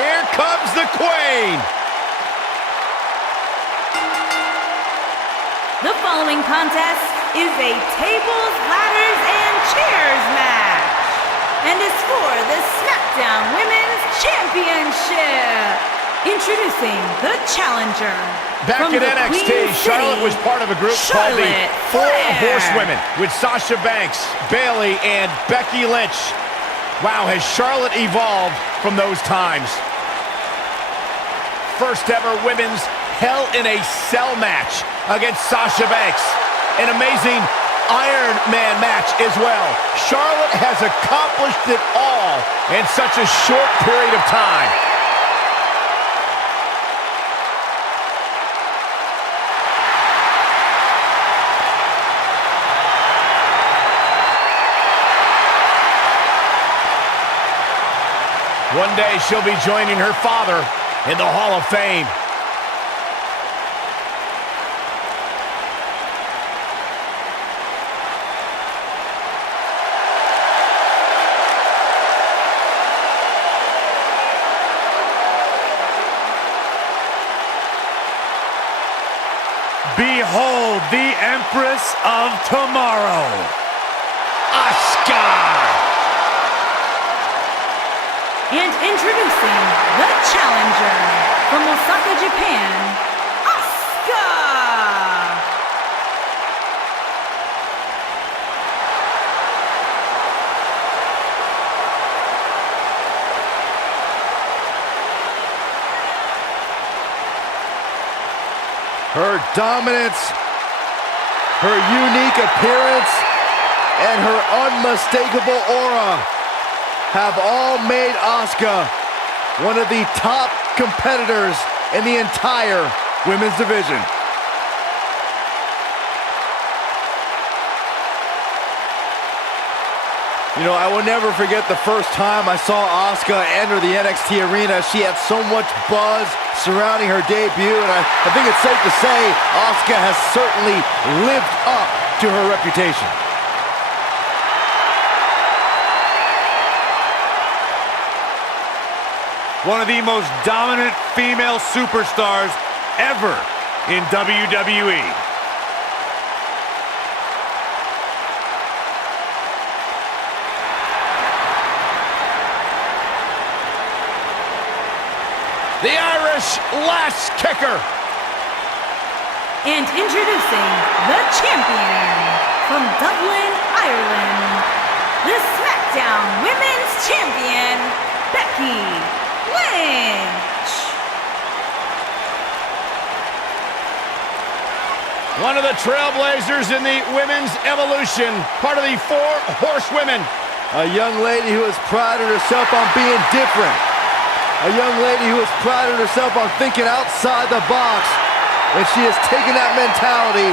Here comes the Queen. The following contest is a tables, ladders, and chairs match, and is for the Smackdown Women's Championship. Introducing the challenger. Back in NXT, Charlotte was part of a group called the Four Horsewomen with Sasha Banks, Bayley, and Becky Lynch. Wow, has Charlotte evolved from those times. First ever women's Hell in a Cell match against Sasha Banks. An amazing Iron Man match as well. Charlotte has accomplished it all in such a short period of time. One day she'll be joining her father in the Hall of Fame. Behold the Empress of Tomorrow, Asuka! And introducing the challenger from Osaka, Japan, Asuka! Her dominance, her unique appearance, and her unmistakable aura have all made Asuka one of the top competitors in the entire women's division. You know, I will never forget the first time I saw Asuka enter the NXT arena. She had so much buzz surrounding her debut, and I think it's safe to say Asuka has certainly lived up to her reputation. one of the most dominant female superstars ever in WWE. The Irish Lass Kicker. And introducing the champion from Dublin, Ireland, the Smackdown Women's Champion, Becky Lynch. One of the trailblazers in the women's evolution, part of the Four Horsewomen. A young lady who has prided herself on being different. A young lady who has prided herself on thinking outside the box. And she has taken that mentality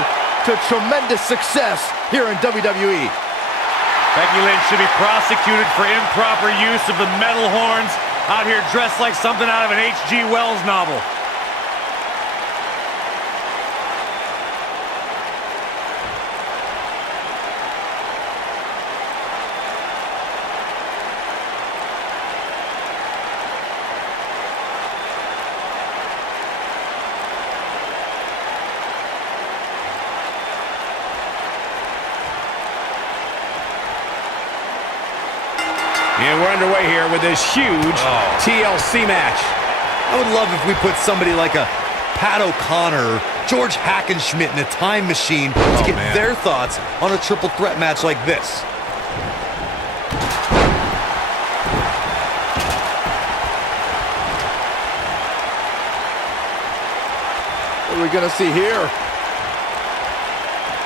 to tremendous success here in WWE. Becky Lynch should be prosecuted for improper use of the metal horns, out here dressed like something out of an H.G. Wells novel. And we're underway here with this huge TLC match. I would love if we put somebody like a Pat O'Connor, George Hackenschmidt in a time machine to get their thoughts on a triple threat match like this. What are we gonna see here?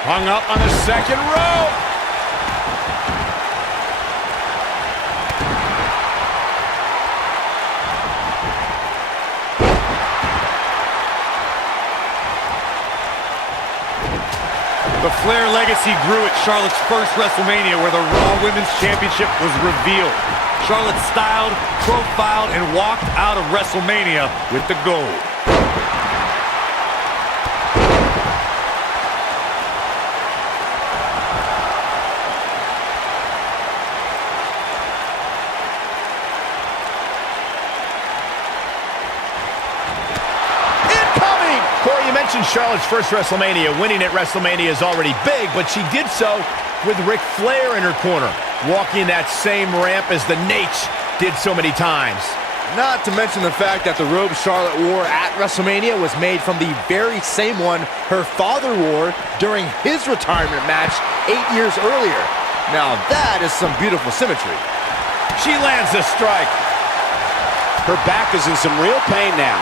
Hung up on the second rope. The Flair legacy grew at Charlotte's first WrestleMania, where the Raw Women's Championship was revealed. Charlotte styled, profiled, and walked out of WrestleMania with the gold. being Charlotte's first WrestleMania, winning at WrestleMania is already big, but she did so with Ric Flair in her corner, walking that same ramp as the Nate did so many times. Not to mention the fact that the robe Charlotte wore at WrestleMania was made from the very same one her father wore during his retirement match 8 years earlier. Now that is some beautiful symmetry. She lands a strike. Her back is in some real pain now.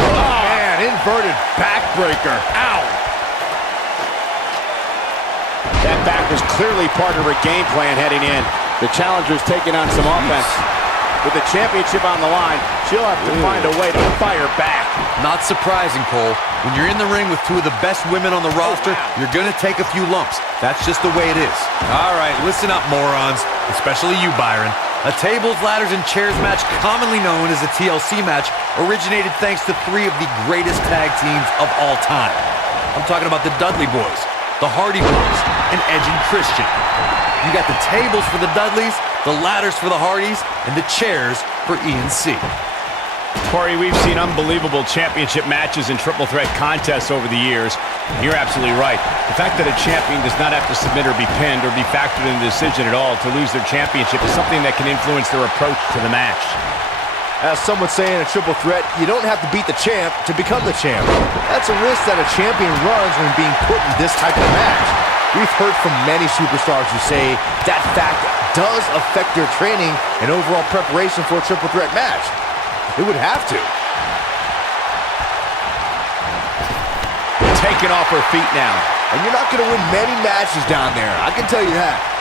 Oh, man, inverted backbreaker. Ow. That back was clearly part of her game plan heading in. The challenger's taking on some offense. With the championship on the line, she'll have to find a way to fire back. Not surprising, Cole. When you're in the ring with two of the best women on the roster, you're going to take a few lumps. That's just the way it is. All right, listen up, morons. Especially you, Byron. A tables, ladders, and chairs match, commonly known as a TLC match, originated thanks to three of the greatest tag teams of all time. I'm talking about the Dudley Boys, the Hardy Boys, and Edge and Christian. You got the tables for the Dudleys, the ladders for the Hardys, and the chairs for E&C. Corey, we've seen unbelievable championship matches and triple threat contests over the years. You're absolutely right. The fact that a champion does not have to submit or be pinned or be factored in the decision at all to lose their championship is something that can influence their approach to the match. As some would say in a triple threat, you don't have to beat the champ to become the champ. That's a risk that a champion runs when being put in this type of match. We've heard from many superstars who say that fact does affect their training and overall preparation for a triple threat match. It would have to. Taken off her feet now. And you're not going to win many matches down there, I can tell you that.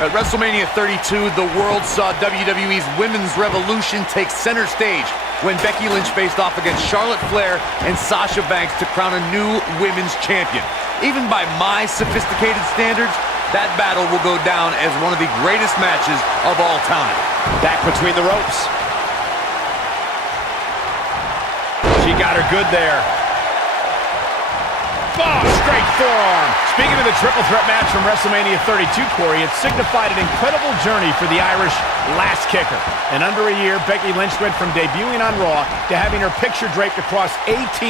At WrestleMania 32, the world saw WWE's Women's Revolution take center stage when Becky Lynch faced off against Charlotte Flair and Sasha Banks to crown a new women's champion. Even by my sophisticated standards, that battle will go down as one of the greatest matches of all time. Back between the ropes. She got her good there. Oh, straight forearm. Speaking of the triple threat match from WrestleMania 32, Corey, it signified an incredible journey for the Irish Last Kicker. In under a year, Becky Lynch went from debuting on Raw to having her picture draped across AT&T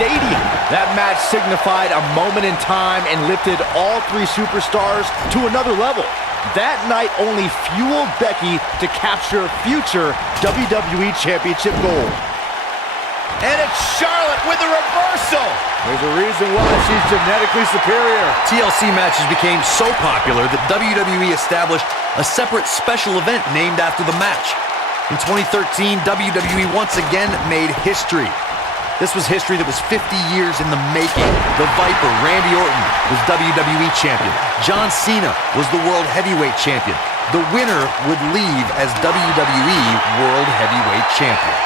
Stadium. That match signified a moment in time and lifted all three superstars to another level. That night only fueled Becky to capture future WWE Championship gold. And it's Charlotte with the reversal. There's a reason why she's genetically superior. TLC matches became so popular that WWE established a separate special event named after the match. In 2013, WWE once again made history. This was history that was 50 years in the making. The Viper, Randy Orton, was WWE Champion. John Cena was the World Heavyweight Champion. The winner would leave as WWE World Heavyweight Champion.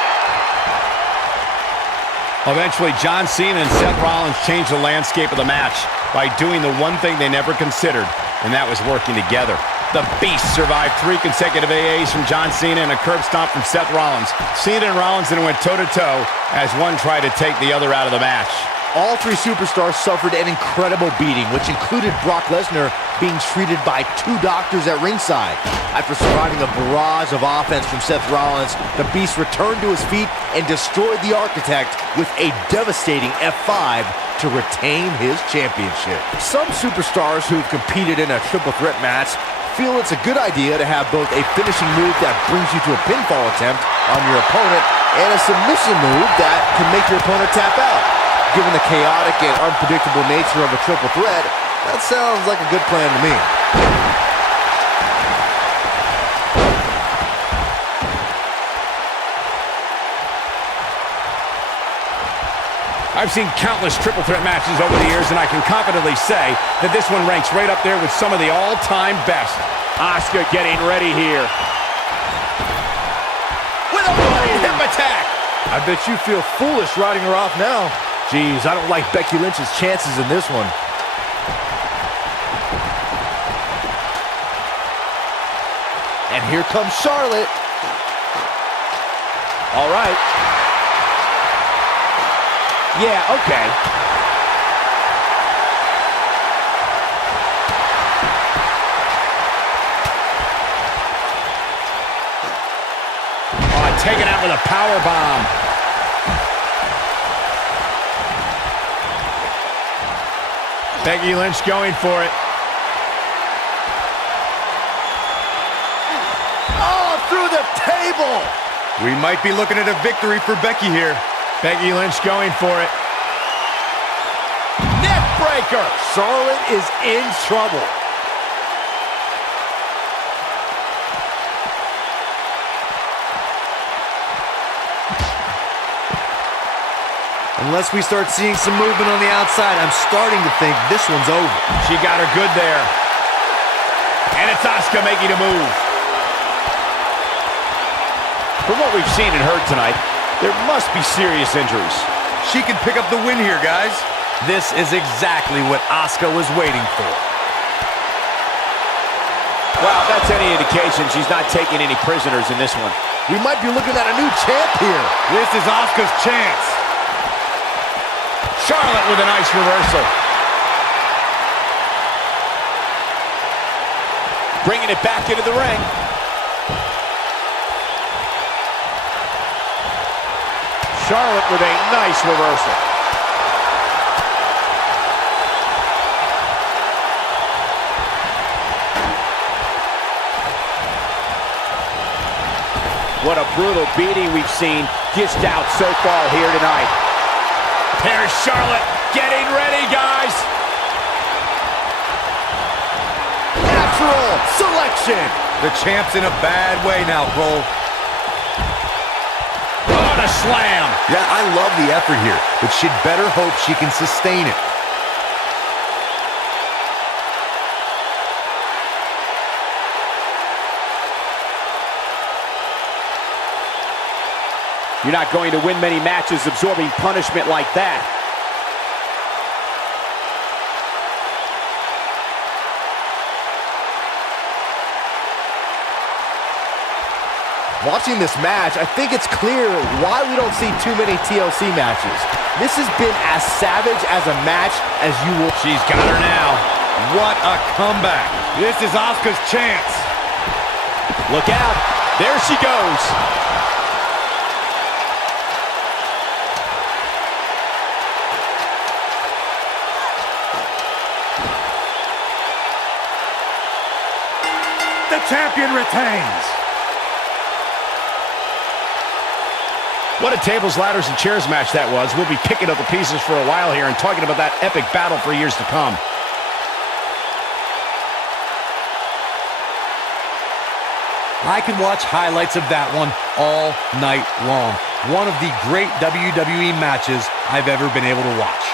Eventually, John Cena and Seth Rollins changed the landscape of the match by doing the one thing they never considered, and that was working together. The Beast survived 3 consecutive AAs from John Cena and a curb stomp from Seth Rollins. Cena and Rollins then went toe-to-toe as one tried to take the other out of the match. All three superstars suffered an incredible beating, which included Brock Lesnar being treated by 2 doctors at ringside. After surviving a barrage of offense from Seth Rollins, the Beast returned to his feet and destroyed the Architect with a devastating F5 to retain his championship. Some superstars who've competed in a triple threat match feel it's a good idea to have both a finishing move that brings you to a pinfall attempt on your opponent and a submission move that can make your opponent tap out. Given the chaotic and unpredictable nature of a triple threat, that sounds like a good plan to me. I've seen countless triple threat matches over the years, and I can confidently say that this one ranks right up there with some of the all-time best. Asuka getting ready here. With a running hip attack. I bet you feel foolish riding her off now. Geez, I don't like Becky Lynch's chances in this one. And here comes Charlotte. All right. Yeah, okay. Oh, taken out with a power bomb. Becky Lynch going for it. Oh, through the table! We might be looking at a victory for Becky here. Becky Lynch going for it. Neck breaker! Charlotte is in trouble. Unless we start seeing some movement on the outside, I'm starting to think this one's over. She got her good there. And it's Asuka making a move. From what we've seen and heard tonight, there must be serious injuries. She can pick up the win here, guys. This is exactly what Asuka was waiting for. Well, if that's any indication, she's not taking any prisoners in this one. We might be looking at a new champ here. This is Asuka's chance. Charlotte with a nice reversal. Bringing it back into the ring. Charlotte with a nice reversal. What a brutal beating we've seen dished out so far here tonight. Here's Charlotte getting ready, guys. Natural selection. The champ's in a bad way now, Cole. What a slam. Yeah, I love the effort here, but she'd better hope she can sustain it. You're not going to win many matches absorbing punishment like that. Watching this match, I think it's clear why we don't see too many TLC matches. This has been as savage as a match as you will. She's got her now. What a comeback. This is Asuka's chance. Look out. There she goes. The champion retains. What a tables, ladders, and chairs match that was. We'll be picking up the pieces for a while here and talking about that epic battle for years to come. I could watch highlights of that one all night long. One of the great WWE matches I've ever been able to watch.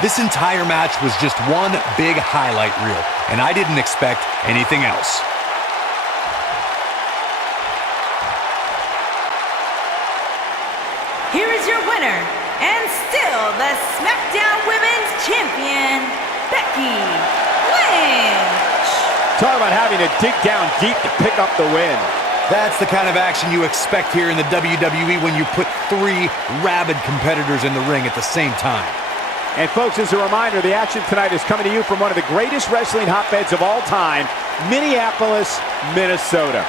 This entire match was just one big highlight reel, and I didn't expect anything else. Here is your winner, and still the Smackdown Women's Champion, Becky Lynch. Talk about having to dig down deep to pick up the win. That's the kind of action you expect here in the WWE when you put three rabid competitors in the ring at the same time. And folks, as a reminder, the action tonight is coming to you from one of the greatest wrestling hotbeds of all time, Minneapolis, Minnesota.